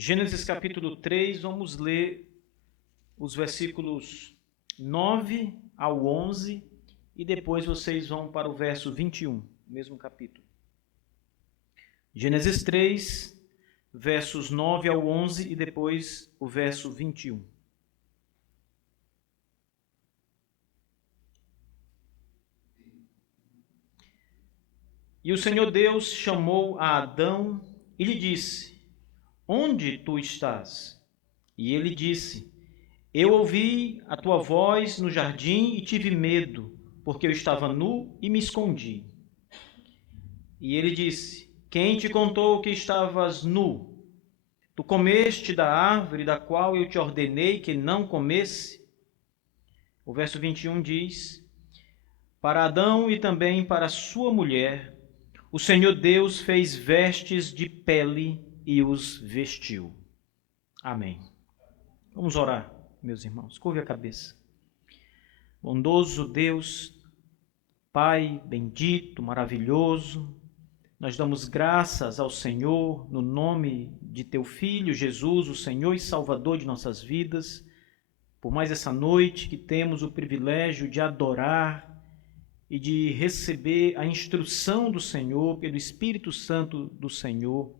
Gênesis capítulo 3, vamos ler os versículos 9 ao 11 e depois vocês vão para o verso 21, mesmo capítulo. Gênesis 3, versos 9 ao 11 e depois o verso 21. E o Senhor Deus chamou a Adão e lhe disse: Onde tu estás? E ele disse: Eu ouvi a tua voz no jardim e tive medo, porque eu estava nu e me escondi. E ele disse: Quem te contou que estavas nu? Tu comeste da árvore da qual eu te ordenei que não comesse? O verso 21 diz: Para Adão e também para sua mulher, o Senhor Deus fez vestes de pele e os vestiu. Amém. Vamos orar, meus irmãos. Curve a cabeça. Bondoso Deus, Pai bendito, maravilhoso, nós damos graças ao Senhor no nome de Teu Filho, Jesus, o Senhor e Salvador de nossas vidas, por mais essa noite que temos o privilégio de adorar e de receber a instrução do Senhor, pelo Espírito Santo do Senhor,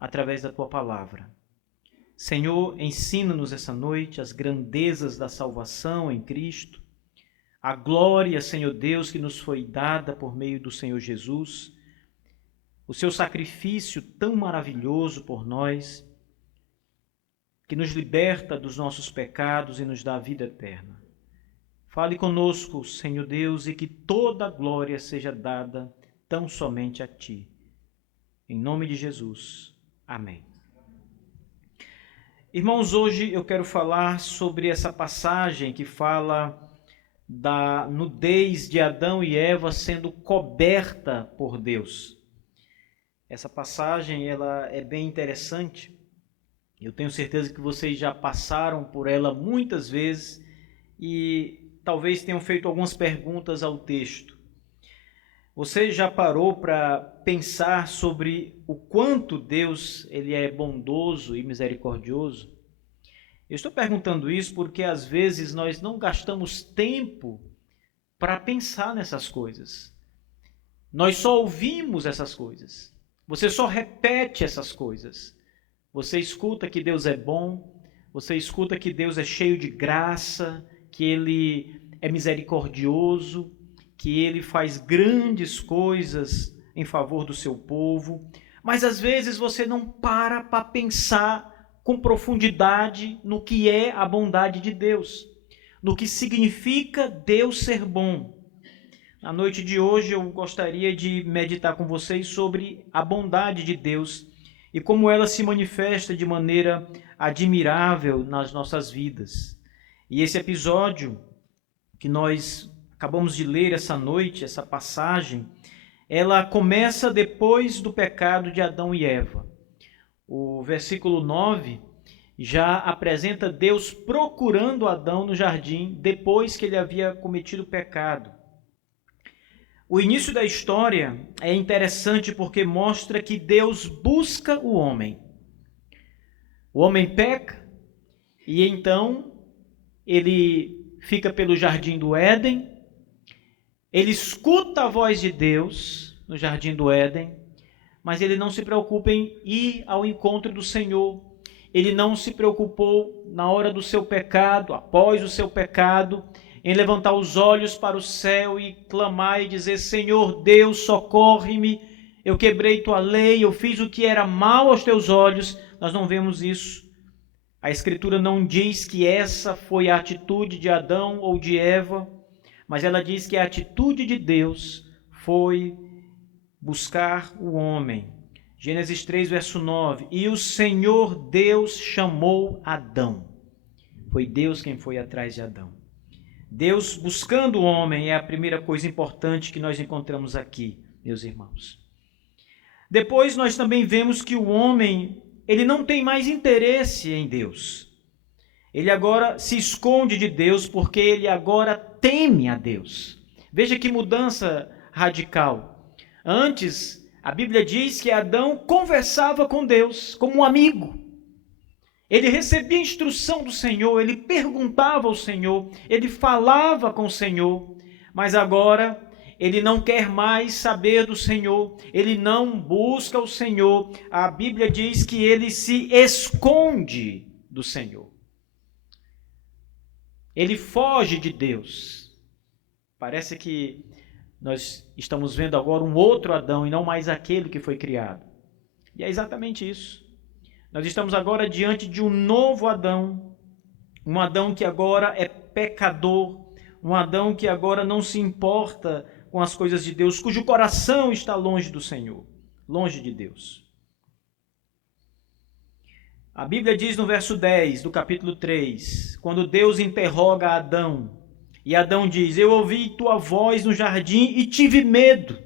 através da Tua Palavra. Senhor, ensina-nos essa noite as grandezas da salvação em Cristo, a glória, Senhor Deus, que nos foi dada por meio do Senhor Jesus, o Seu sacrifício tão maravilhoso por nós, que nos liberta dos nossos pecados e nos dá a vida eterna. Fale conosco, Senhor Deus, e que toda a glória seja dada tão somente a Ti. Em nome de Jesus. Amém. Irmãos, hoje eu quero falar sobre essa passagem que fala da nudez de Adão e Eva sendo coberta por Deus. Essa passagem ela é bem interessante. Eu tenho certeza que vocês já passaram por ela muitas vezes e talvez tenham feito algumas perguntas ao texto. Você já parou para pensar sobre o quanto Deus ele é bondoso e misericordioso? Eu estou perguntando isso porque às vezes nós não gastamos tempo para pensar nessas coisas. Nós só ouvimos essas coisas. Você só repete essas coisas. Você escuta que Deus é bom, você escuta que Deus é cheio de graça, que Ele é misericordioso, que Ele faz grandes coisas em favor do seu povo, mas às vezes você não para pensar com profundidade no que é a bondade de Deus, no que significa Deus ser bom. Na noite de hoje eu gostaria de meditar com vocês sobre a bondade de Deus e como ela se manifesta de maneira admirável nas nossas vidas. E esse episódio que nós acabamos de ler essa noite, essa passagem, ela começa depois do pecado de Adão e Eva. O versículo 9 já apresenta Deus procurando Adão no jardim depois que ele havia cometido o pecado. O início da história é interessante porque mostra que Deus busca o homem. O homem peca e então ele fica pelo jardim do Éden, ele escuta a voz de Deus no jardim do Éden, mas ele não se preocupa em ir ao encontro do Senhor. Ele não se preocupou na hora do seu pecado, após o seu pecado, em levantar os olhos para o céu e clamar e dizer: Senhor Deus, socorre-me, eu quebrei tua lei, eu fiz o que era mal aos teus olhos. Nós não vemos isso. A Escritura não diz que essa foi a atitude de Adão ou de Eva, mas ela diz que a atitude de Deus foi buscar o homem. Gênesis 3, verso 9. E o Senhor Deus chamou Adão. Foi Deus quem foi atrás de Adão. Deus buscando o homem é a primeira coisa importante que nós encontramos aqui, meus irmãos. Depois nós também vemos que o homem ele não tem mais interesse em Deus. Ele agora se esconde de Deus porque ele agora teme a Deus. Veja que mudança radical. Antes, a Bíblia diz que Adão conversava com Deus como um amigo. Ele recebia instrução do Senhor, ele perguntava ao Senhor, ele falava com o Senhor, mas agora ele não quer mais saber do Senhor, ele não busca o Senhor. A Bíblia diz que ele se esconde do Senhor. Ele foge de Deus. Parece que nós estamos vendo agora um outro Adão e não mais aquele que foi criado. E é exatamente isso. Nós estamos agora diante de um novo Adão, um Adão que agora é pecador, um Adão que agora não se importa com as coisas de Deus, cujo coração está longe do Senhor, longe de Deus. A Bíblia diz no verso 10 do capítulo 3, quando Deus interroga Adão, e Adão diz: eu ouvi tua voz no jardim e tive medo,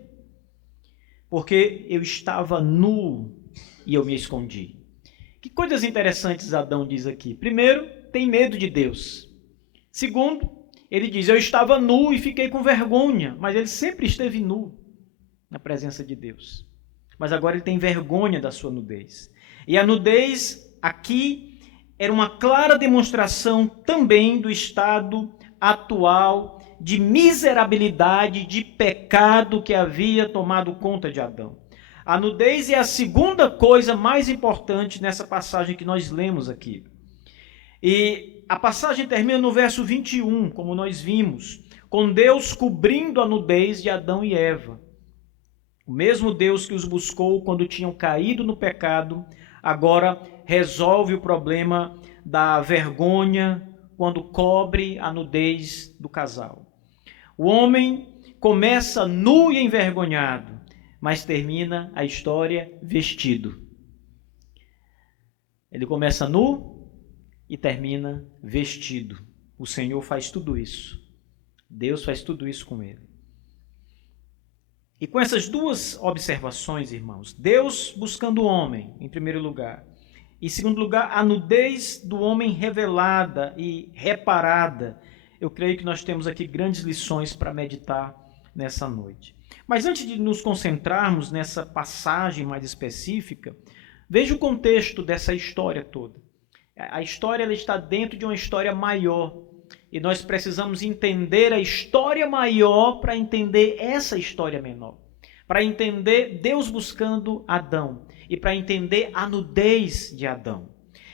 porque eu estava nu e eu me escondi. Que coisas interessantes Adão diz aqui. Primeiro, tem medo de Deus. Segundo, ele diz: eu estava nu e fiquei com vergonha, mas ele sempre esteve nu na presença de Deus. Mas agora ele tem vergonha da sua nudez. E a nudez aqui era uma clara demonstração também do estado atual de miserabilidade, de pecado que havia tomado conta de Adão. A nudez é a segunda coisa mais importante nessa passagem que nós lemos aqui. E a passagem termina no verso 21, como nós vimos, com Deus cobrindo a nudez de Adão e Eva. O mesmo Deus que os buscou quando tinham caído no pecado, agora resolve o problema da vergonha quando cobre a nudez do casal. O homem começa nu e envergonhado, mas termina a história vestido. Ele começa nu e termina vestido. O Senhor faz tudo isso. Deus faz tudo isso com ele. E com essas duas observações, irmãos, Deus buscando o homem, em primeiro lugar, e em segundo lugar, a nudez do homem revelada e reparada, eu creio que nós temos aqui grandes lições para meditar nessa noite. Mas antes de nos concentrarmos nessa passagem mais específica, veja o contexto dessa história toda. A história ela está dentro de uma história maior. E nós precisamos entender a história maior para entender essa história menor. Para entender Deus buscando Adão. E para entender a nudez de Adão.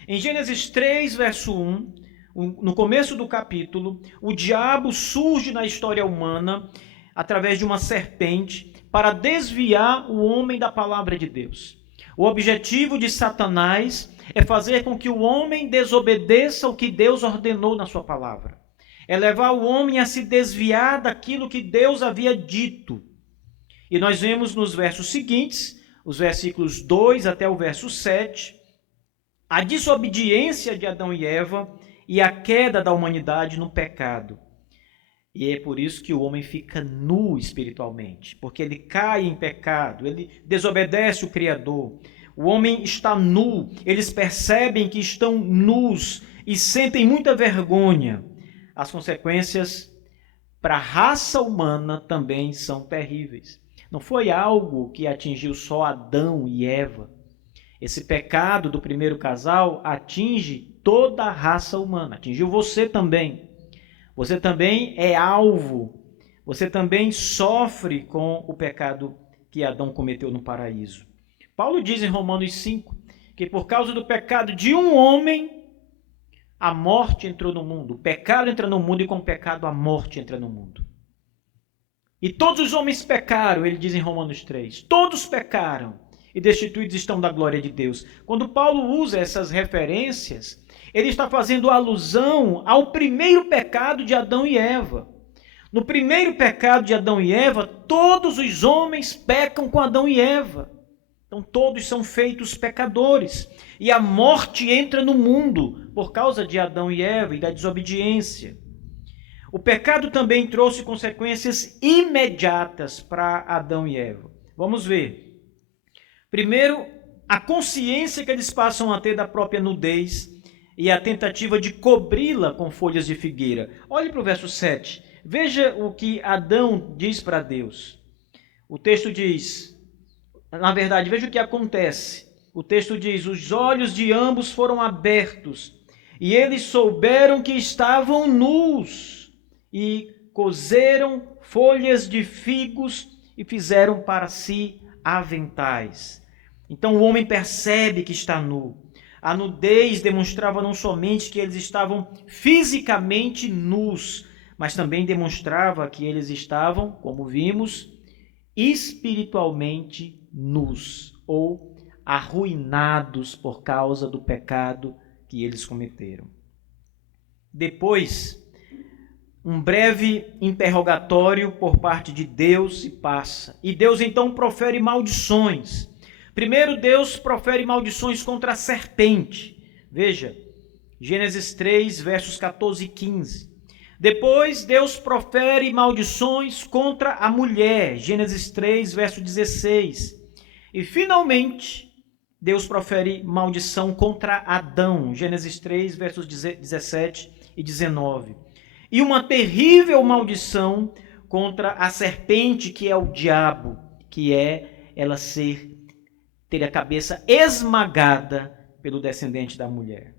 Em Gênesis 3, verso 1, no começo do capítulo, o diabo surge na história humana através de uma serpente para desviar o homem da palavra de Deus. O objetivo de Satanás é fazer com que o homem desobedeça o que Deus ordenou na sua palavra. É levar o homem a se desviar daquilo que Deus havia dito. E nós vemos nos versos seguintes, os versículos 2 até o verso 7, a desobediência de Adão e Eva e a queda da humanidade no pecado. E é por isso que o homem fica nu espiritualmente, porque ele cai em pecado, ele desobedece o Criador. O homem está nu, eles percebem que estão nus e sentem muita vergonha. As consequências para a raça humana também são terríveis. Não foi algo que atingiu só Adão e Eva. Esse pecado do primeiro casal atinge toda a raça humana, atingiu você também. Você também é alvo, você também sofre com o pecado que Adão cometeu no paraíso. Paulo diz em Romanos 5 que por causa do pecado de um homem, a morte entrou no mundo. O pecado entra no mundo e com o pecado a morte entra no mundo. E todos os homens pecaram, ele diz em Romanos 3. Todos pecaram e destituídos estão da glória de Deus. Quando Paulo usa essas referências, ele está fazendo alusão ao primeiro pecado de Adão e Eva. No primeiro pecado de Adão e Eva, todos os homens pecam com Adão e Eva. Então todos são feitos pecadores. E a morte entra no mundo por causa de Adão e Eva e da desobediência. O pecado também trouxe consequências imediatas para Adão e Eva. Vamos ver. Primeiro, a consciência que eles passam a ter da própria nudez e a tentativa de cobri-la com folhas de figueira. Olhe para o verso 7. Veja o que Adão diz para Deus. O texto diz, na verdade, veja o que acontece. O texto diz: os olhos de ambos foram abertos, e eles souberam que estavam nus, e coseram folhas de figos e fizeram para si aventais. Então o homem percebe que está nu. A nudez demonstrava não somente que eles estavam fisicamente nus, mas também demonstrava que eles estavam, como vimos, espiritualmente nus, ou arruinados por causa do pecado que eles cometeram. Depois, um breve interrogatório por parte de Deus se passa. E Deus então profere maldições. Primeiro, Deus profere maldições contra a serpente. Veja, Gênesis 3, versos 14 e 15. Depois, Deus profere maldições contra a mulher. Gênesis 3, verso 16. E, finalmente, Deus profere maldição contra Adão. Gênesis 3, versos 17 e 19. E uma terrível maldição contra a serpente, que é o diabo, que é ela ter a cabeça esmagada pelo descendente da mulher.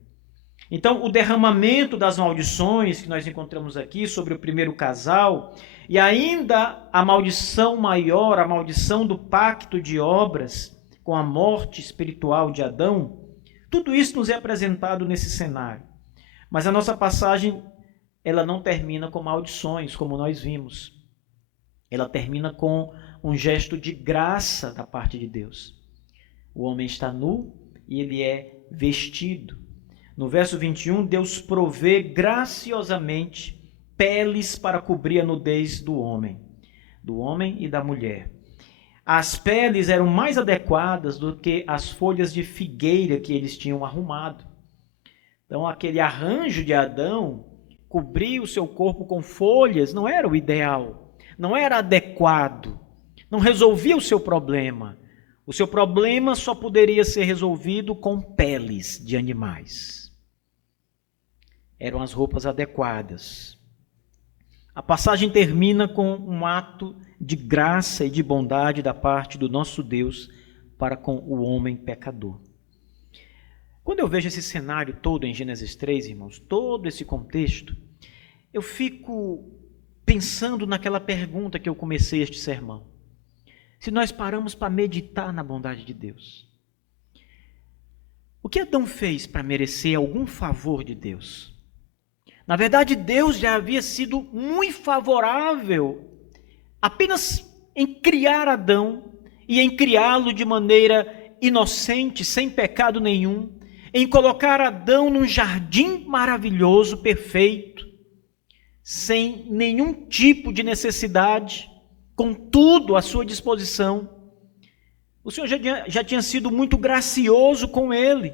Então, o derramamento das maldições que nós encontramos aqui sobre o primeiro casal, e ainda a maldição maior, a maldição do pacto de obras, com a morte espiritual de Adão, tudo isso nos é apresentado nesse cenário. Mas a nossa passagem, ela não termina com maldições, como nós vimos. Ela termina com um gesto de graça da parte de Deus. O homem está nu e ele é vestido. No verso 21, Deus provê graciosamente peles para cobrir a nudez do homem e da mulher. As peles eram mais adequadas do que as folhas de figueira que eles tinham arrumado. Então, aquele arranjo de Adão, cobrir o seu corpo com folhas, não era o ideal, não era adequado, não resolvia o seu problema. O seu problema só poderia ser resolvido com peles de animais. Eram as roupas adequadas. A passagem termina com um ato de graça e de bondade da parte do nosso Deus para com o homem pecador. Quando eu vejo esse cenário todo em Gênesis 3, irmãos, todo esse contexto, eu fico pensando naquela pergunta que eu comecei este sermão. Se nós paramos para meditar na bondade de Deus, o que Adão fez para merecer algum favor de Deus? Na verdade, Deus já havia sido muito favorável apenas em criar Adão e em criá-lo de maneira inocente, sem pecado nenhum, em colocar Adão num jardim maravilhoso, perfeito, sem nenhum tipo de necessidade, com tudo à sua disposição. O Senhor já tinha sido muito gracioso com ele.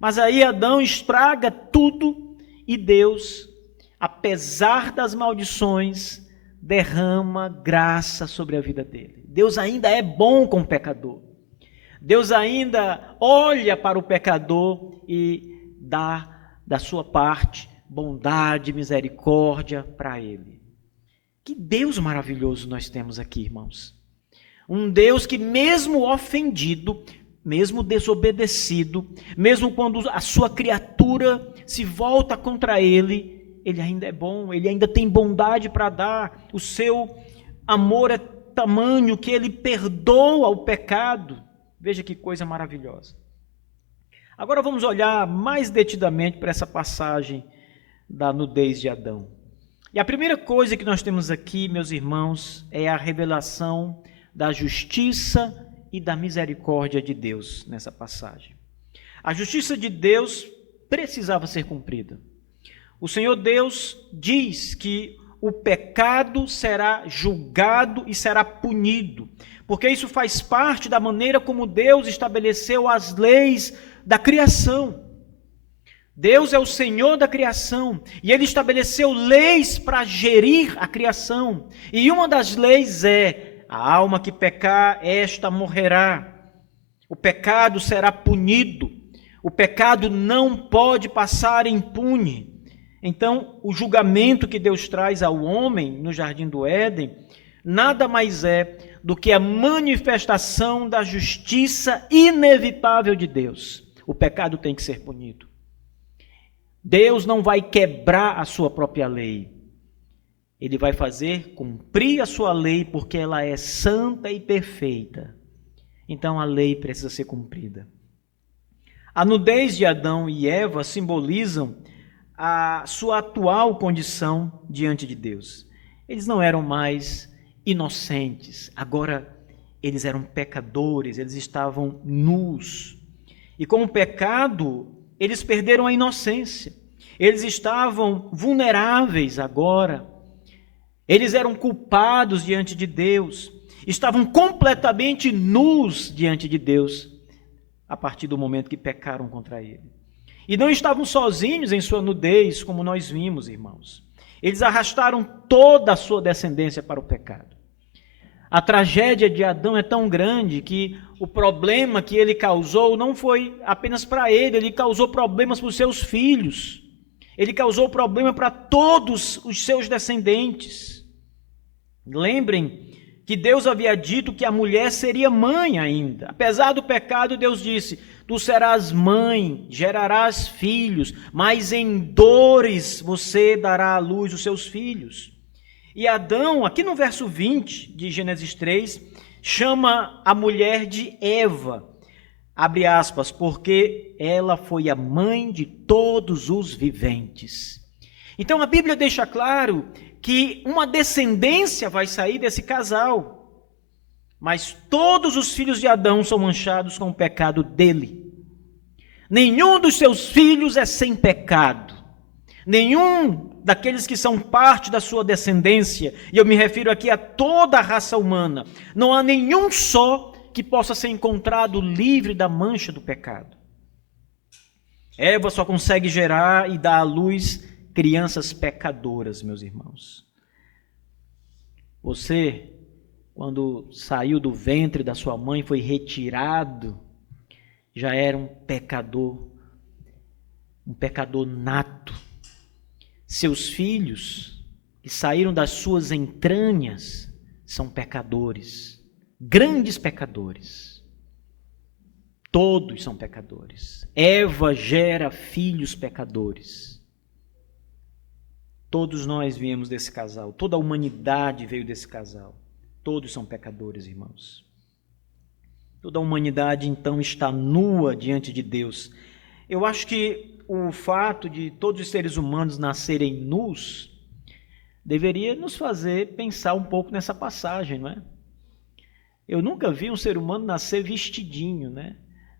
Mas aí Adão estraga tudo e Deus, apesar das maldições, derrama graça sobre a vida dele. Deus ainda é bom com o pecador. Deus ainda olha para o pecador e dá da sua parte bondade, misericórdia para ele. Que Deus maravilhoso nós temos aqui, irmãos. Um Deus que mesmo ofendido, mesmo desobedecido, mesmo quando a sua criatura se volta contra ele, ele ainda é bom, ele ainda tem bondade para dar. O seu amor é tamanho que ele perdoa o pecado. Veja que coisa maravilhosa. Agora vamos olhar mais detidamente para essa passagem da nudez de Adão. E a primeira coisa que nós temos aqui, meus irmãos, é a revelação da justiça e da misericórdia de Deus nessa passagem. A justiça de Deus precisava ser cumprida. O Senhor Deus diz que o pecado será julgado e será punido, porque isso faz parte da maneira como Deus estabeleceu as leis da criação. Deus é o Senhor da criação e Ele estabeleceu leis para gerir a criação. E uma das leis é: a alma que pecar, esta morrerá. O pecado será punido. O pecado não pode passar impune. Então, o julgamento que Deus traz ao homem no Jardim do Éden nada mais é do que a manifestação da justiça inevitável de Deus. O pecado tem que ser punido. Deus não vai quebrar a sua própria lei. Ele vai fazer cumprir a sua lei porque ela é santa e perfeita. Então a lei precisa ser cumprida. A nudez de Adão e Eva simbolizam a sua atual condição diante de Deus. Eles não eram mais inocentes, agora eles eram pecadores, eles estavam nus. E com o pecado, eles perderam a inocência. Eles estavam vulneráveis agora. Eles eram culpados diante de Deus. Estavam completamente nus diante de Deus a partir do momento que pecaram contra Ele. E não estavam sozinhos em sua nudez, como nós vimos, irmãos. Eles arrastaram toda a sua descendência para o pecado. A tragédia de Adão é tão grande que o problema que ele causou não foi apenas para ele causou problemas para os seus filhos. Ele causou problema para todos os seus descendentes. Lembrem que Deus havia dito que a mulher seria mãe ainda. Apesar do pecado, Deus disse: tu serás mãe, gerarás filhos, mas em dores você dará à luz os seus filhos. E Adão, aqui no verso 20 de Gênesis 3, chama a mulher de Eva, abre aspas, porque ela foi a mãe de todos os viventes. Então a Bíblia deixa claro que uma descendência vai sair desse casal. Mas todos os filhos de Adão são manchados com o pecado dele. Nenhum dos seus filhos é sem pecado. Nenhum daqueles que são parte da sua descendência, e eu me refiro aqui a toda a raça humana, não há nenhum só que possa ser encontrado livre da mancha do pecado. Eva só consegue gerar e dar à luz crianças pecadoras, meus irmãos. Você, quando saiu do ventre da sua mãe, foi retirado, já era um pecador nato. Seus filhos, que saíram das suas entranhas, são pecadores, grandes pecadores. Todos são pecadores. Eva gera filhos pecadores. Todos nós viemos desse casal, toda a humanidade veio desse casal. Todos são pecadores, irmãos. Toda a humanidade, então, está nua diante de Deus. Eu acho que o fato de todos os seres humanos nascerem nus deveria nos fazer pensar um pouco nessa passagem, não é? Eu nunca vi um ser humano nascer vestidinho, né?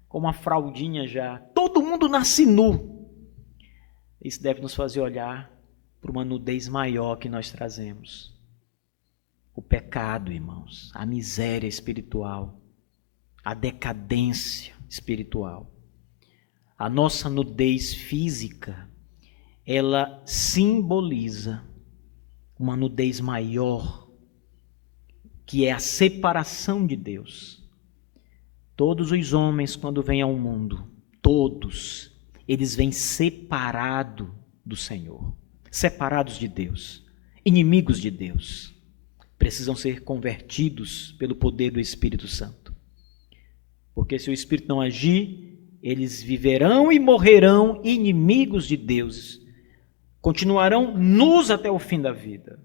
Com uma fraldinha já. Todo mundo nasce nu. Isso deve nos fazer olhar para uma nudez maior que nós trazemos. O pecado, irmãos, a miséria espiritual, a decadência espiritual. A nossa nudez física, ela simboliza uma nudez maior, que é a separação de Deus. Todos os homens, quando vêm ao mundo, todos, eles vêm separados do Senhor, separados de Deus, inimigos de Deus. Precisam ser convertidos pelo poder do Espírito Santo. Porque se o Espírito não agir, eles viverão e morrerão inimigos de Deus. Continuarão nus até o fim da vida.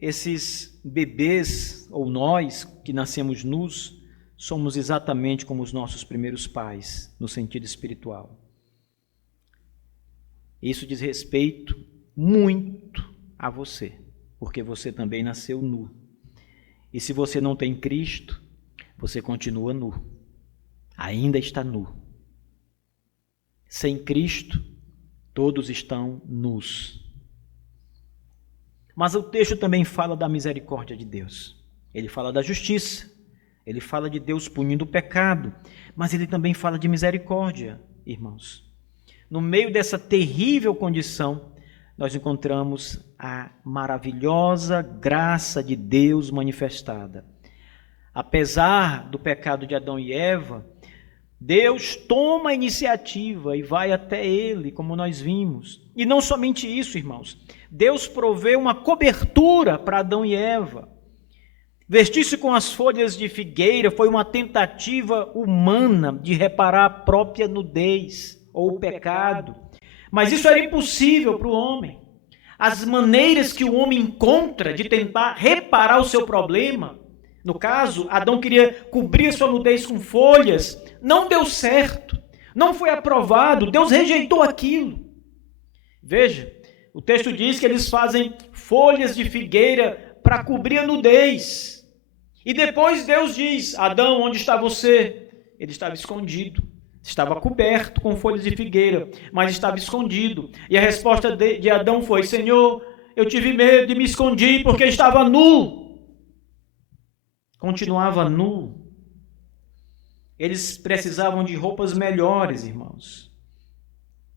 Esses bebês, ou nós que nascemos nus, somos exatamente como os nossos primeiros pais, no sentido espiritual. Isso diz respeito muito a você, porque você também nasceu nu. E se você não tem Cristo, você continua nu, ainda está nu. Sem Cristo, todos estão nus. Mas o texto também fala da misericórdia de Deus. Ele fala da justiça, ele fala de Deus punindo o pecado, mas ele também fala de misericórdia, irmãos. No meio dessa terrível condição, nós encontramos a maravilhosa graça de Deus manifestada. Apesar do pecado de Adão e Eva, Deus toma a iniciativa e vai até ele, como nós vimos. E não somente isso, irmãos. Deus proveu uma cobertura para Adão e Eva. Vestir-se com as folhas de figueira foi uma tentativa humana de reparar a própria nudez ou o pecado. Mas isso era impossível para o homem. As maneiras que o homem encontra de tentar reparar o seu problema, no caso, Adão queria cobrir a sua nudez com folhas, não deu certo, não foi aprovado, Deus rejeitou aquilo. Veja, o texto diz que eles fazem folhas de figueira para cobrir a nudez. E depois Deus diz: Adão, onde está você? Ele estava escondido, estava coberto com folhas de figueira, mas estava escondido. E a resposta de Adão foi: Senhor, eu tive medo e me escondi porque estava nu. Continuava nu. Eles precisavam de roupas melhores, irmãos.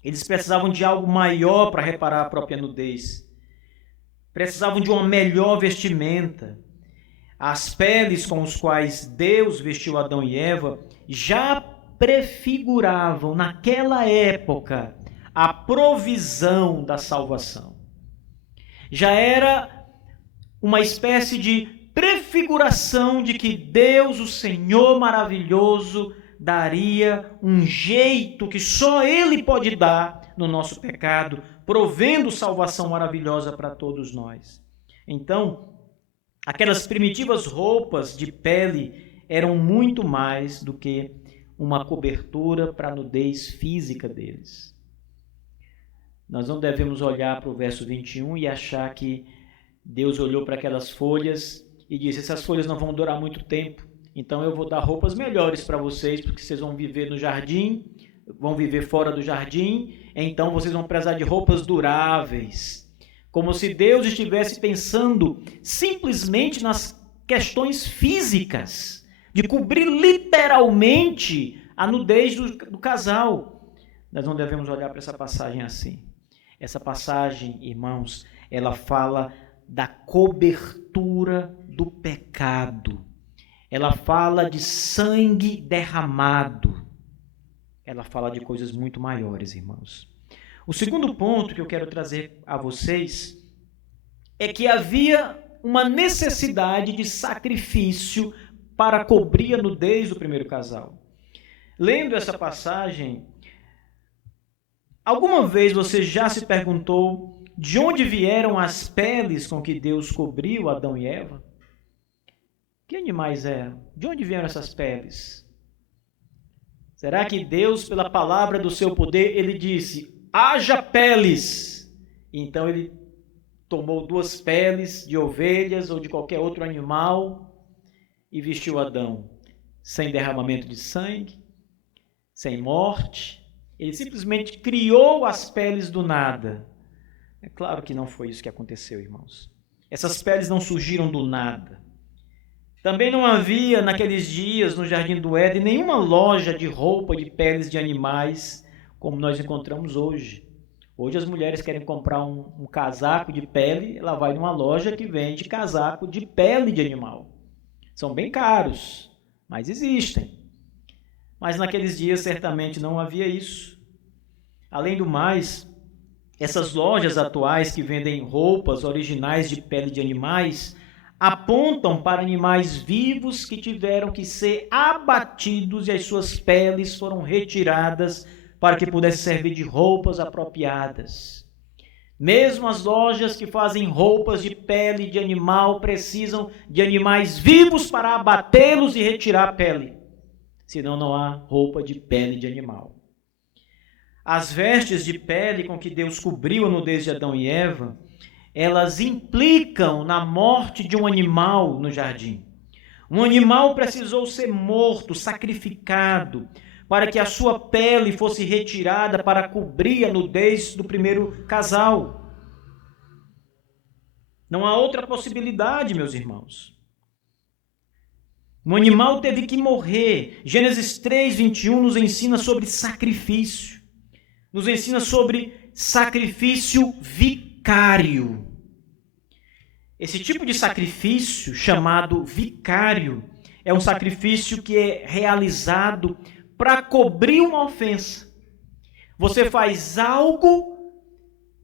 Eles precisavam de algo maior para reparar a própria nudez. Precisavam de uma melhor vestimenta. As peles com as quais Deus vestiu Adão e Eva já prefiguravam, naquela época, a provisão da salvação. Já era uma espécie de prefiguração de que Deus, o Senhor maravilhoso, daria um jeito que só Ele pode dar no nosso pecado, provendo salvação maravilhosa para todos nós. Então, aquelas primitivas roupas de pele eram muito mais do que uma cobertura para a nudez física deles. Nós não devemos olhar para o verso 21 e achar que Deus olhou para aquelas folhas e disse: essas folhas não vão durar muito tempo, então eu vou dar roupas melhores para vocês, porque vocês vão viver no jardim, vão viver fora do jardim, então vocês vão precisar de roupas duráveis. Como se Deus estivesse pensando simplesmente nas questões físicas, de cobrir literalmente a nudez do casal. Nós não devemos olhar para essa passagem assim. Essa passagem, irmãos, ela fala da cobertura do pecado. Ela fala de sangue derramado. Ela fala de coisas muito maiores, irmãos. O segundo ponto que eu quero trazer a vocês é que havia uma necessidade de sacrifício para cobrir a nudez do primeiro casal. Lendo essa passagem, alguma vez você já se perguntou de onde vieram as peles com que Deus cobriu Adão e Eva? Que animais eram? De onde vieram essas peles? Será que Deus, pela palavra do seu poder, ele disse: haja peles? Então ele tomou 2 peles de ovelhas ou de qualquer outro animal e vestiu Adão, sem derramamento de sangue, sem morte. Ele simplesmente criou as peles do nada. É claro que não foi isso que aconteceu, irmãos. Essas peles não surgiram do nada. Também não havia, naqueles dias, no Jardim do Éden, nenhuma loja de roupa de peles de animais, como nós encontramos hoje. Hoje as mulheres querem comprar um casaco de pele, ela vai numa loja que vende casaco de pele de animal. São bem caros, mas existem. Mas naqueles dias certamente não havia isso. Além do mais, essas lojas atuais que vendem roupas originais de pele de animais apontam para animais vivos que tiveram que ser abatidos e as suas peles foram retiradas para que pudesse servir de roupas apropriadas. Mesmo as lojas que fazem roupas de pele de animal precisam de animais vivos para abatê-los e retirar a pele. Senão não há roupa de pele de animal. As vestes de pele com que Deus cobriu a nudez de Adão e Eva, elas implicam na morte de um animal no jardim. Um animal precisou ser morto, sacrificado, para que a sua pele fosse retirada para cobrir a nudez do primeiro casal. Não há outra possibilidade, meus irmãos. Um animal teve que morrer. Gênesis 3:21 nos ensina sobre sacrifício. Nos ensina sobre sacrifício vicário. Esse tipo de sacrifício, chamado vicário, é um sacrifício que é realizado para cobrir uma ofensa. Você faz algo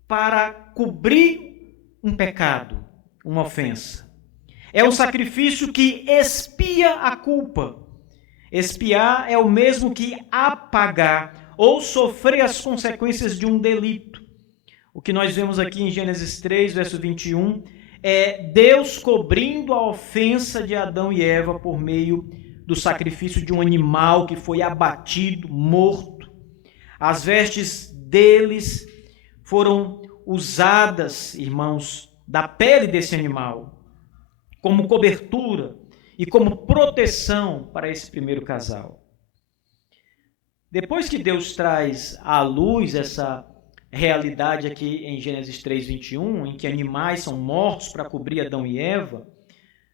para cobrir um pecado, uma ofensa. É um sacrifício que expia a culpa. Expiar é o mesmo que apagar ou sofrer as consequências de um delito. O que nós vemos aqui em Gênesis 3, verso 21, é Deus cobrindo a ofensa de Adão e Eva por meio do sacrifício de um animal que foi abatido, morto. As vestes deles foram usadas, irmãos, da pele desse animal, como cobertura e como proteção para esse primeiro casal. Depois que Deus traz à luz essa realidade aqui em Gênesis 3:21, em que animais são mortos para cobrir Adão e Eva,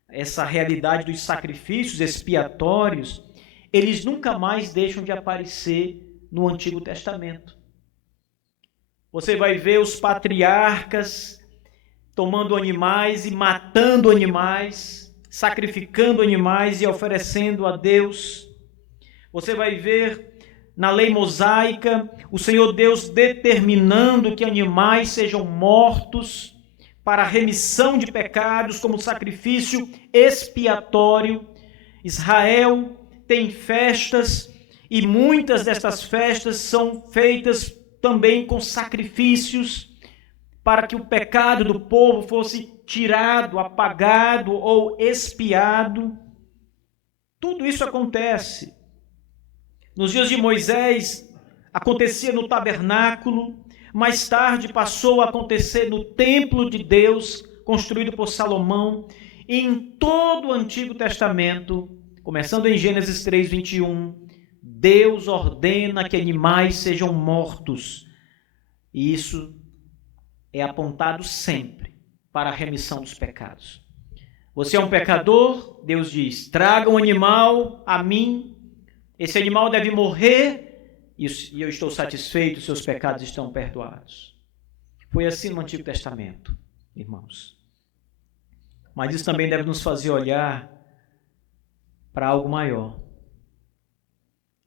essa realidade dos sacrifícios expiatórios, eles nunca mais deixam de aparecer no Antigo Testamento. Você vai ver os patriarcas tomando animais e matando animais, sacrificando animais e oferecendo a Deus. Você vai ver na lei mosaica o Senhor Deus determinando que animais sejam mortos para a remissão de pecados como sacrifício expiatório. Israel tem festas e muitas destas festas são feitas também com sacrifícios para que o pecado do povo fosse tirado, apagado ou expiado. Tudo isso acontece. Nos dias de Moisés, acontecia no tabernáculo, mais tarde passou a acontecer no templo de Deus, construído por Salomão, e em todo o Antigo Testamento, começando em Gênesis 3:21, Deus ordena que animais sejam mortos. E isso é apontado sempre para a remissão dos pecados. Você é um pecador, Deus diz, traga um animal a mim, esse animal deve morrer e eu estou satisfeito, seus pecados estão perdoados. Foi assim no Antigo Testamento, irmãos. Mas isso também deve nos fazer olhar para algo maior.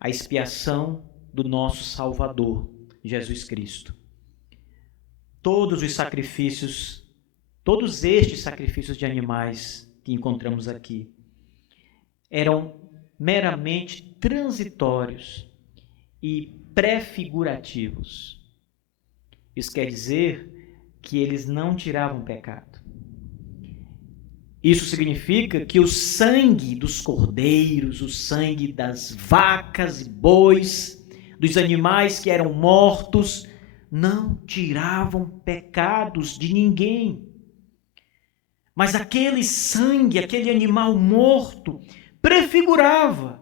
A expiação do nosso Salvador, Jesus Cristo. Todos os sacrifícios, todos estes sacrifícios de animais que encontramos aqui, eram meramente transitórios e prefigurativos. Isso quer dizer que eles não tiravam pecado. Isso significa que o sangue dos cordeiros, o sangue das vacas e bois, dos animais que eram mortos, não tiravam pecados de ninguém. Mas aquele sangue, aquele animal morto, prefigurava,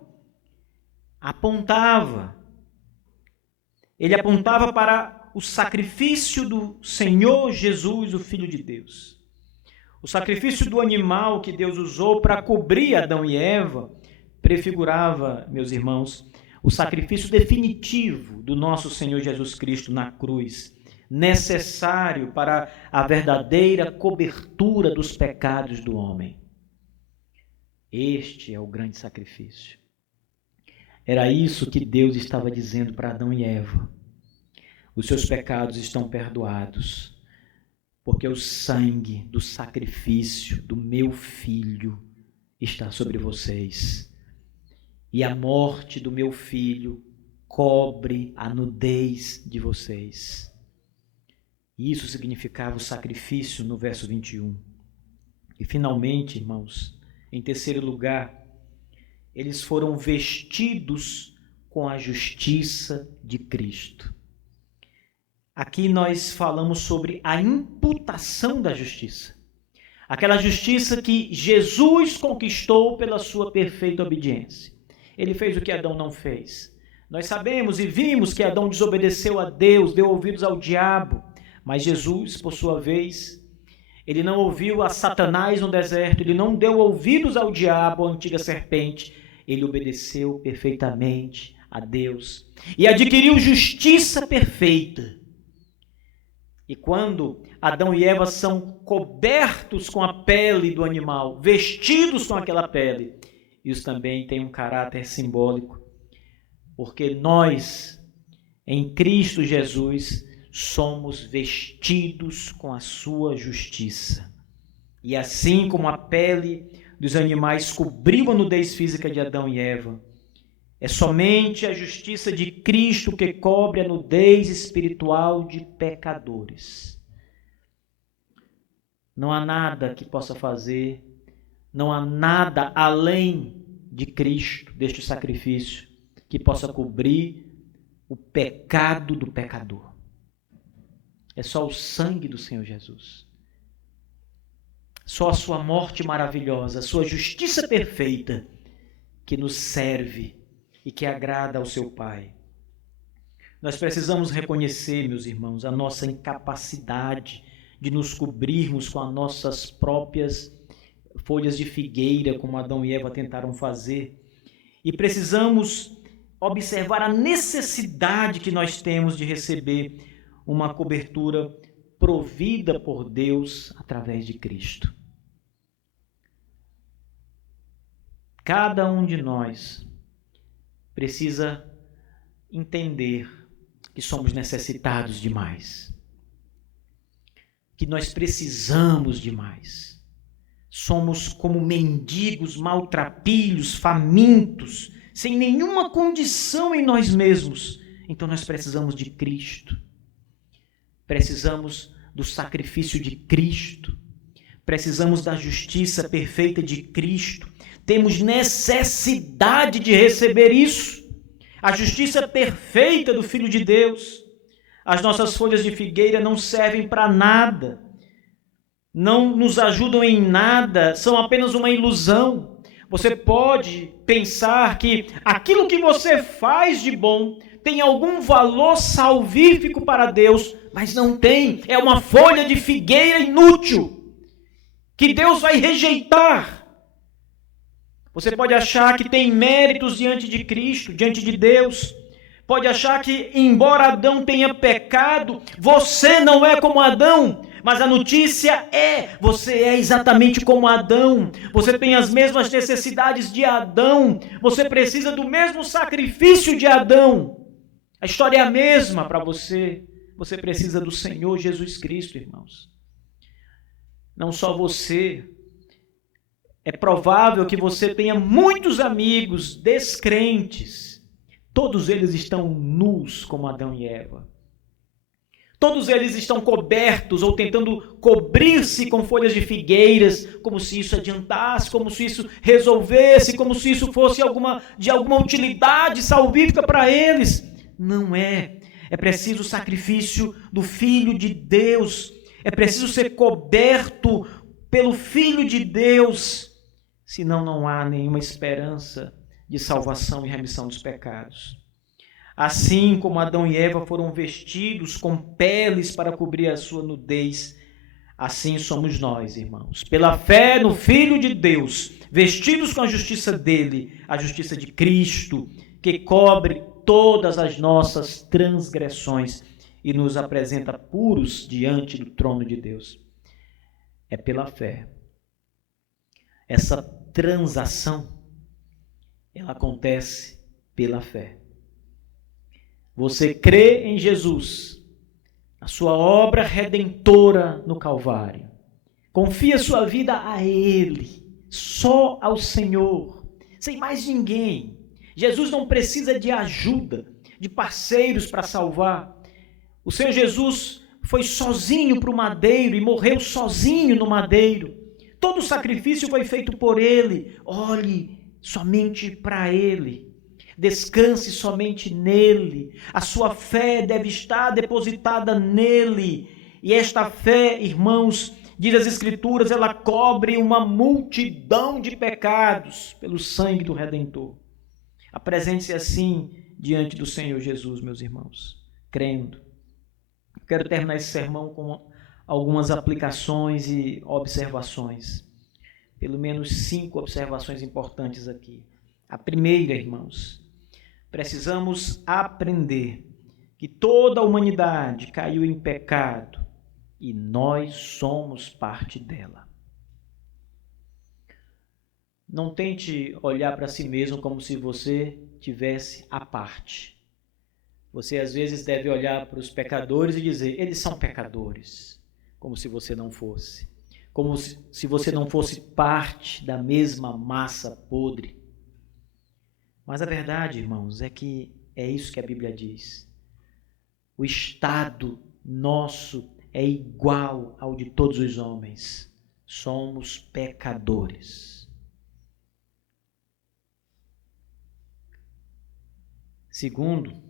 apontava. Ele apontava para o sacrifício do Senhor Jesus, o Filho de Deus. O sacrifício do animal que Deus usou para cobrir Adão e Eva prefigurava, meus irmãos, o sacrifício definitivo do nosso Senhor Jesus Cristo na cruz, necessário para a verdadeira cobertura dos pecados do homem. Este é o grande sacrifício. Era isso que Deus estava dizendo para Adão e Eva. Os seus pecados estão perdoados, porque o sangue do sacrifício do meu filho está sobre vocês. E a morte do meu filho cobre a nudez de vocês. Isso significava o sacrifício no verso 21. E finalmente, irmãos, em terceiro lugar, eles foram vestidos com a justiça de Cristo. Aqui nós falamos sobre a imputação da justiça. Aquela justiça que Jesus conquistou pela sua perfeita obediência. Ele fez o que Adão não fez. Nós sabemos e vimos que Adão desobedeceu a Deus, deu ouvidos ao diabo. Mas Jesus, por sua vez, ele não ouviu a Satanás no deserto, ele não deu ouvidos ao diabo, a antiga serpente. Ele obedeceu perfeitamente a Deus e adquiriu justiça perfeita. E quando Adão e Eva são cobertos com a pele do animal, vestidos com aquela pele, isso também tem um caráter simbólico, porque nós, em Cristo Jesus, somos vestidos com a sua justiça. E assim como a pele dos animais cobriu a nudez física de Adão e Eva, é somente a justiça de Cristo que cobre a nudez espiritual de pecadores. Não há nada que possa fazer, não há nada além de Cristo, deste sacrifício, que possa cobrir o pecado do pecador. É só o sangue do Senhor Jesus. Só a sua morte maravilhosa, a sua justiça perfeita, que nos serve e que agrada ao seu Pai. Nós precisamos reconhecer, meus irmãos, a nossa incapacidade de nos cobrirmos com as nossas próprias folhas de figueira, como Adão e Eva tentaram fazer. E precisamos observar a necessidade que nós temos de receber uma cobertura provida por Deus através de Cristo. Cada um de nós precisa entender que somos necessitados demais, que nós precisamos demais. Somos como mendigos, maltrapilhos, famintos, sem nenhuma condição em nós mesmos. Então nós precisamos de Cristo. Precisamos do sacrifício de Cristo. Precisamos da justiça perfeita de Cristo. Temos necessidade de receber isso. A justiça perfeita do Filho de Deus. As nossas folhas de figueira não servem para nada. Não nos ajudam em nada. São apenas uma ilusão. Você pode pensar que aquilo que você faz de bom tem algum valor salvífico para Deus, mas não tem. É uma folha de figueira inútil, que Deus vai rejeitar. Você pode achar que tem méritos diante de Cristo, diante de Deus. Pode achar que, embora Adão tenha pecado, você não é como Adão. Mas a notícia é, você é exatamente como Adão. Você tem as mesmas necessidades de Adão. Você precisa do mesmo sacrifício de Adão. A história é a mesma para você. Você precisa do Senhor Jesus Cristo, irmãos. Não só você. É provável que você tenha muitos amigos descrentes. Todos eles estão nus como Adão e Eva. Todos eles estão cobertos ou tentando cobrir-se com folhas de figueiras, como se isso adiantasse, como se isso resolvesse, como se isso fosse de alguma utilidade salvífica para eles. Não é. É preciso o sacrifício do Filho de Deus. É preciso ser coberto pelo Filho de Deus. Senão não há nenhuma esperança de salvação e remissão dos pecados. Assim como Adão e Eva foram vestidos com peles para cobrir a sua nudez, assim somos nós, irmãos. Pela fé no Filho de Deus, vestidos com a justiça dele, a justiça de Cristo, que cobre todas as nossas transgressões e nos apresenta puros diante do trono de Deus. É pela fé. Essa transação, ela acontece pela fé. Você crê em Jesus, a sua obra redentora no Calvário. Confia sua vida a Ele, só ao Senhor, sem mais ninguém. Jesus não precisa de ajuda, de parceiros para salvar. O Senhor Jesus foi sozinho para o madeiro e morreu sozinho no madeiro. Todo o sacrifício foi feito por Ele. Olhe somente para Ele. Descanse somente nele. A sua fé deve estar depositada nele. E esta fé, irmãos, diz as Escrituras, ela cobre uma multidão de pecados pelo sangue do Redentor. Apresente-se assim diante do Senhor Jesus, meus irmãos, crendo. Quero terminar esse sermão com algumas aplicações e observações. Pelo menos 5 observações importantes aqui. A primeira, irmãos, precisamos aprender que toda a humanidade caiu em pecado e nós somos parte dela. Não tente olhar para si mesmo como se você tivesse à parte. Você às vezes deve olhar para os pecadores e dizer, eles são pecadores, como se você não fosse. Como se você não fosse parte da mesma massa podre. Mas a verdade, irmãos, é que é isso que a Bíblia diz. O estado nosso é igual ao de todos os homens. Somos pecadores. Segundo,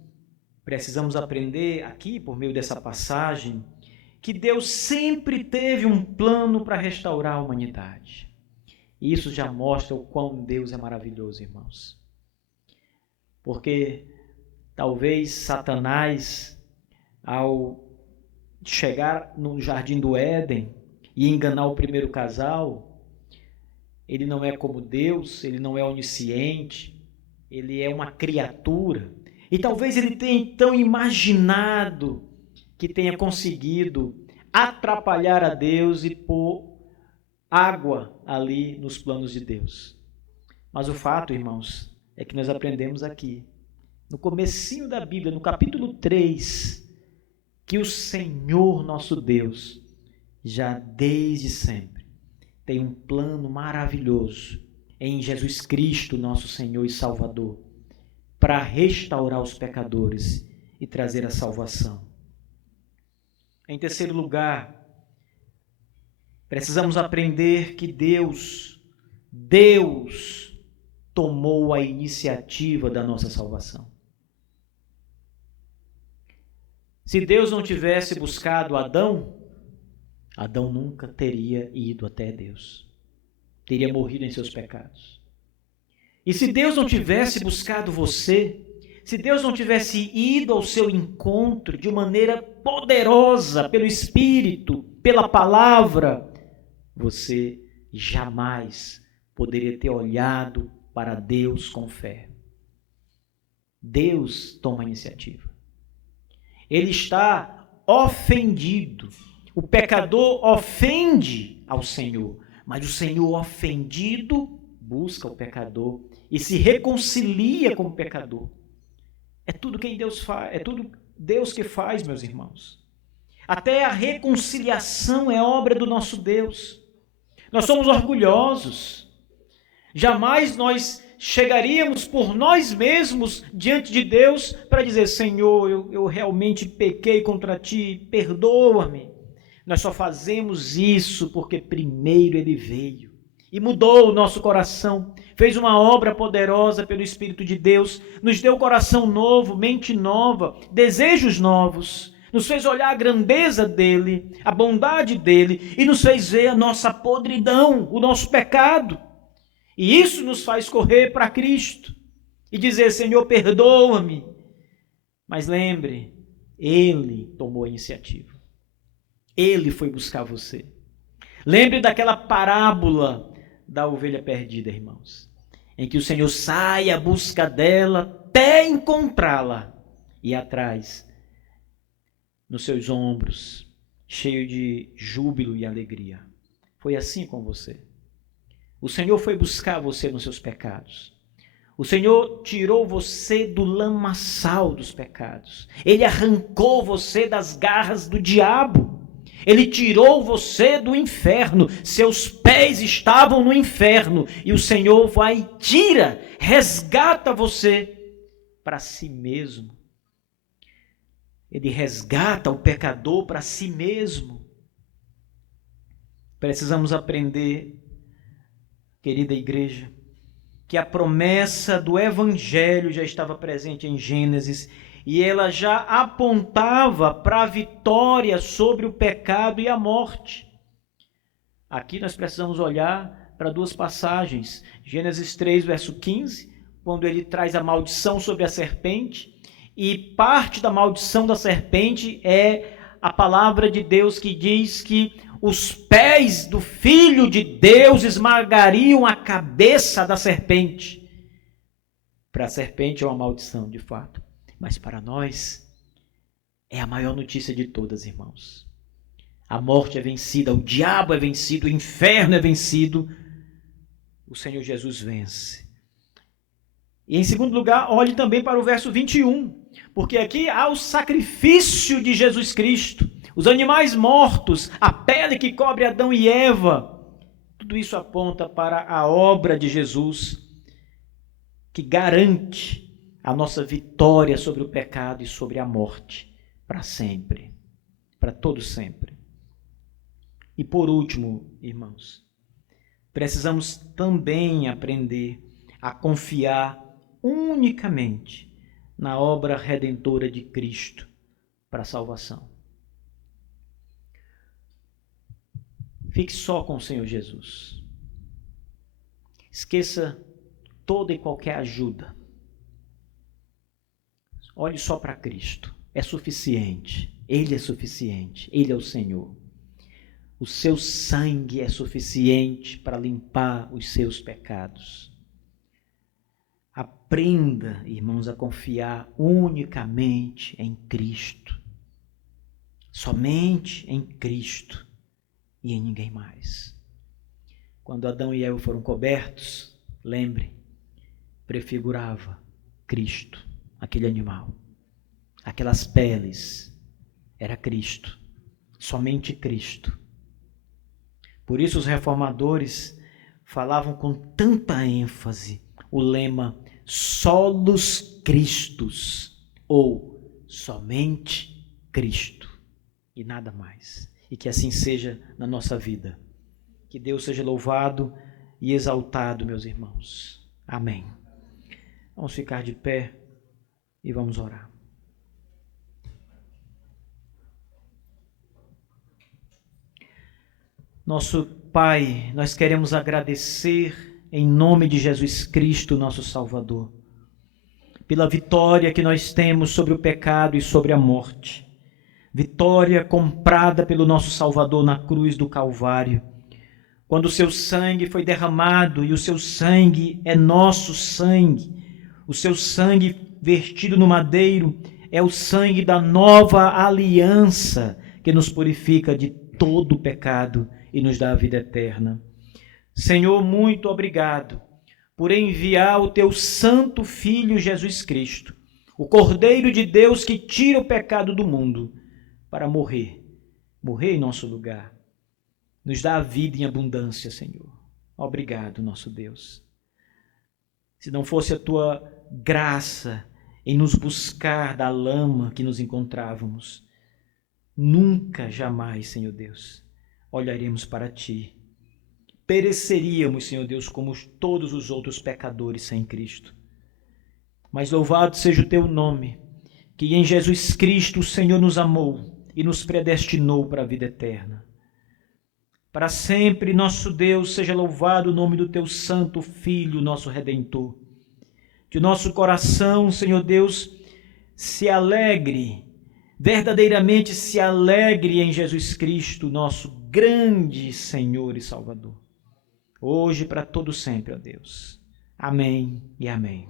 precisamos aprender aqui, por meio dessa passagem, que Deus sempre teve um plano para restaurar a humanidade. E isso já mostra o quão Deus é maravilhoso, irmãos. Porque talvez Satanás, ao chegar no jardim do Éden e enganar o primeiro casal, ele não é como Deus, ele não é onisciente, ele é uma criatura. E talvez ele tenha então imaginado que tenha conseguido atrapalhar a Deus e pôr água ali nos planos de Deus. Mas o fato, irmãos, é que nós aprendemos aqui, no comecinho da Bíblia, no capítulo 3, que o Senhor nosso Deus, já desde sempre, tem um plano maravilhoso em Jesus Cristo, nosso Senhor e Salvador, para restaurar os pecadores e trazer a salvação. Em terceiro lugar, precisamos aprender que Deus tomou a iniciativa da nossa salvação. Se Deus não tivesse buscado Adão, Adão nunca teria ido até Deus. Teria morrido em seus pecados. E se Deus não tivesse buscado você, se Deus não tivesse ido ao seu encontro de maneira poderosa, pelo Espírito, pela palavra, você jamais poderia ter olhado para Deus com fé. Deus toma a iniciativa. Ele está ofendido. O pecador ofende ao Senhor, mas o Senhor ofendido busca o pecador e se reconcilia com o pecador. É tudo quem Deus faz, é tudo Deus que faz, meus irmãos. Até a reconciliação é obra do nosso Deus. Nós somos orgulhosos. Jamais nós chegaríamos por nós mesmos diante de Deus para dizer, Senhor, eu realmente pequei contra ti, perdoa-me. Nós só fazemos isso porque primeiro Ele veio e mudou o nosso coração, fez uma obra poderosa pelo Espírito de Deus, nos deu coração novo, mente nova, desejos novos, nos fez olhar a grandeza dEle, a bondade dEle e nos fez ver a nossa podridão, o nosso pecado. E isso nos faz correr para Cristo e dizer, Senhor, perdoa-me. Mas lembre, Ele tomou a iniciativa. Ele foi buscar você. Lembre daquela parábola da ovelha perdida, irmãos, em que o Senhor sai à busca dela até encontrá-la e atrás, nos seus ombros, cheio de júbilo e alegria. Foi assim com você. O Senhor foi buscar você nos seus pecados. O Senhor tirou você do lamaçal dos pecados. Ele arrancou você das garras do diabo. Ele tirou você do inferno. Seus pés estavam no inferno. E o Senhor vai, tira, resgata você para si mesmo. Ele resgata o pecador para si mesmo. Precisamos aprender, querida igreja, que a promessa do Evangelho já estava presente em Gênesis e ela já apontava para a vitória sobre o pecado e a morte. Aqui nós precisamos olhar para duas passagens. Gênesis 3, verso 15, quando ele traz a maldição sobre a serpente, e parte da maldição da serpente é a palavra de Deus que diz que os pés do Filho de Deus esmagariam a cabeça da serpente. Para a serpente é uma maldição, de fato. Mas para nós é a maior notícia de todas, irmãos. A morte é vencida, o diabo é vencido, o inferno é vencido. O Senhor Jesus vence. E em segundo lugar, olhe também para o verso 21, porque aqui há o sacrifício de Jesus Cristo, os animais mortos, a pele que cobre Adão e Eva. Tudo isso aponta para a obra de Jesus, que garante a nossa vitória sobre o pecado e sobre a morte, para sempre, para todo sempre. E por último, irmãos, precisamos também aprender a confiar unicamente na obra redentora de Cristo para a salvação. Fique só com o Senhor Jesus. Esqueça toda e qualquer ajuda. Olhe só para Cristo. É suficiente. Ele é suficiente. Ele é o Senhor. O seu sangue é suficiente para limpar os seus pecados. Aprenda, irmãos, a confiar unicamente em Cristo. Somente em Cristo e em ninguém mais. Quando Adão e Eva foram cobertos, lembre, prefigurava Cristo, aquele animal. Aquelas peles, era Cristo, somente Cristo. Por isso os reformadores falavam com tanta ênfase o lema Solus Christus, ou somente Cristo, e nada mais. E que assim seja na nossa vida. Que Deus seja louvado e exaltado, meus irmãos. Amém. Vamos ficar de pé e vamos orar. Nosso Pai, nós queremos agradecer em nome de Jesus Cristo, nosso Salvador, pela vitória que nós temos sobre o pecado e sobre a morte. Vitória comprada pelo nosso Salvador na cruz do Calvário, quando o seu sangue foi derramado, e o seu sangue é nosso sangue. O seu sangue vertido no madeiro é o sangue da nova aliança, que nos purifica de todo o pecado e nos dá a vida eterna. Senhor, muito obrigado por enviar o teu santo Filho Jesus Cristo, o Cordeiro de Deus que tira o pecado do mundo, para morrer em nosso lugar. Nos dá a vida em abundância, Senhor. Obrigado, nosso Deus. Se não fosse a tua graça em nos buscar da lama que nos encontrávamos, nunca, jamais, Senhor Deus, olharemos para ti. Pereceríamos, Senhor Deus, como todos os outros pecadores sem Cristo. Mas louvado seja o teu nome, que em Jesus Cristo o Senhor nos amou e nos predestinou para a vida eterna. Para sempre, nosso Deus, seja louvado o nome do teu santo Filho, nosso Redentor. Que o nosso coração, Senhor Deus, se alegre, verdadeiramente se alegre em Jesus Cristo, nosso grande Senhor e Salvador. Hoje, para todo sempre, ó Deus. Amém e amém.